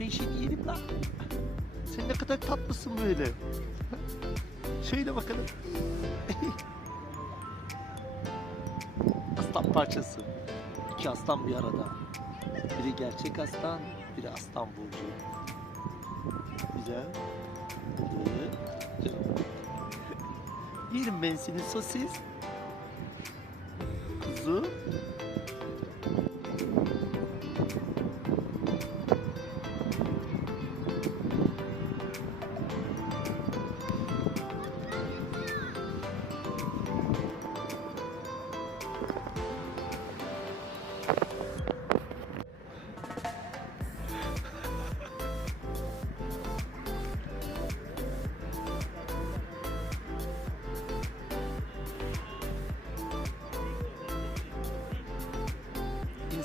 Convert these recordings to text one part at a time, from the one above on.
beşin yiyelim lan. Sen ne kadar tatlısın böyle. Şöyle bakalım. aslan parçası. İki aslan bir arada. Biri gerçek aslan, biri aslan burcu. Güzel. Evet. Yerim ben senin sosis. Kuzu.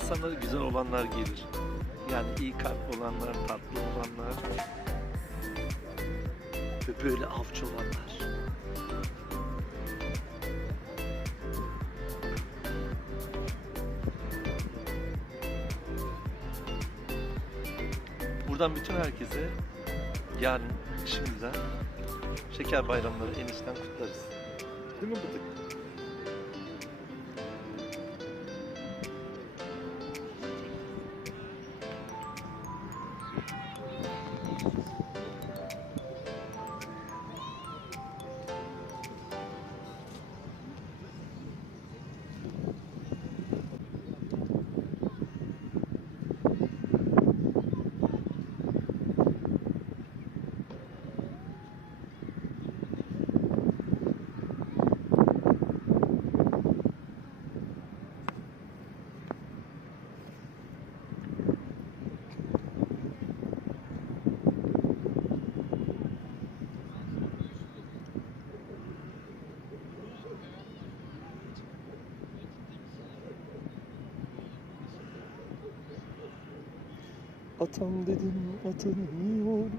İnsanlara güzel olanlar gelir. Yani iyi kalp olanlar, tatlı olanlar ve böyle avcı olanlar. Buradan bütün herkese yarın şimdiden şeker bayramları enişten kutlarız. Değil mi Bıdık? Atam dedim atılmıyor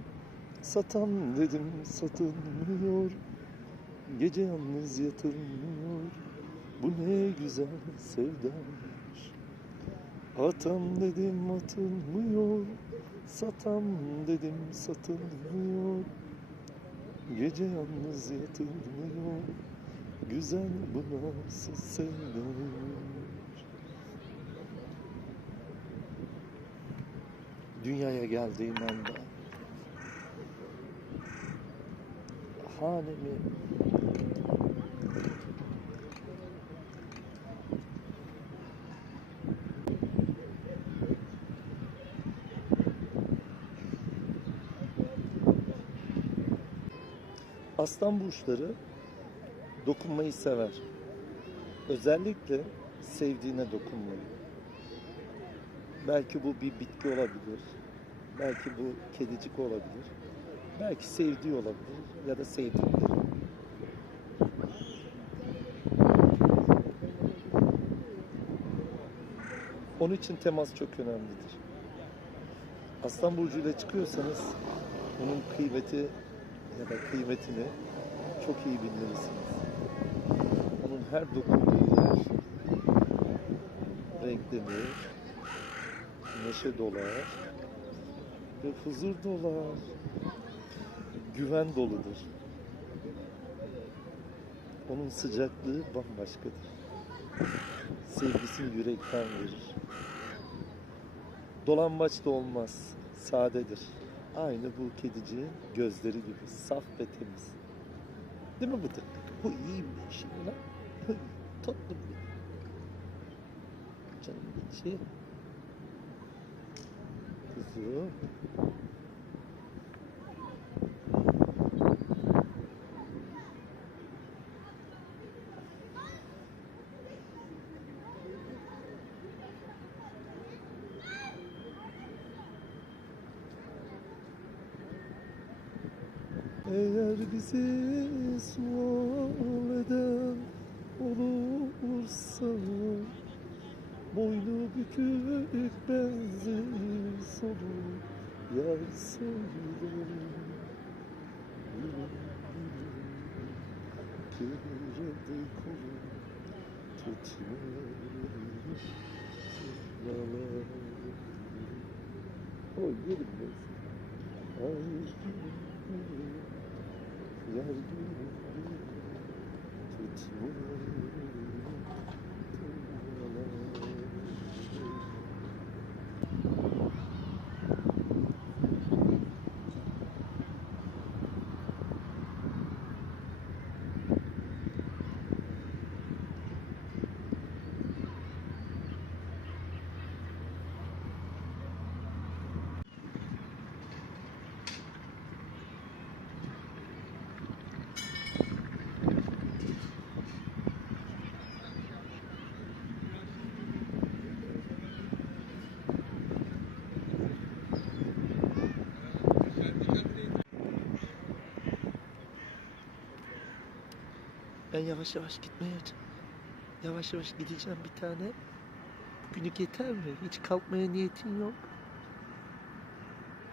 Satam dedim satılmıyor Gece yalnız yatılmıyor Bu ne güzel sevdamış Atam dedim atılmıyor. Satam dedim satılmıyor. Gece yalnız yatılmıyor Güzel bu nasıl sevdamış dünyaya geldiğim anda hanemi Aslan burçları dokunmayı sever. Özellikle sevdiğine dokunmayı. Belki bu bir bitki olabilir. Belki bu kedicik olabilir. Belki sevdiği olabilir ya da sevdikleri. Onun için temas çok önemlidir. Aslan burcuyla çıkıyorsanız onun kıymeti ya da kıymetini çok iyi bilmelisiniz. Onun her dokunduğu yer renklenir, neşe dolar ve huzur dolar. Güven doludur. Onun sıcaklığı bambaşkadır. Sevgisini yürekten verir. Dolambaç da olmaz. Sadedir. Aynı bu kediciğin gözleri gibi saf ve temiz. Değil mi Bıdık? Bu iyi bir şey lan. Tatlı bir. Canım içi. Kuzu. Eğer bizi sual olursa Boynu bükük benzer soru Yar söylerim Kırdı kolu Tutmuyor Oy yerim ben. Ay, yar gülüm, tutma. Ben yavaş yavaş gitmeye Yavaş yavaş gideceğim bir tane. Günlük yeter mi? Hiç kalkmaya niyetin yok.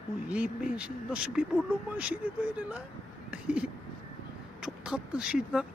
Bu yiyeyim ben şimdi. Nasıl bir burnum var şimdi böyle lan? Çok tatlı şimdi lan.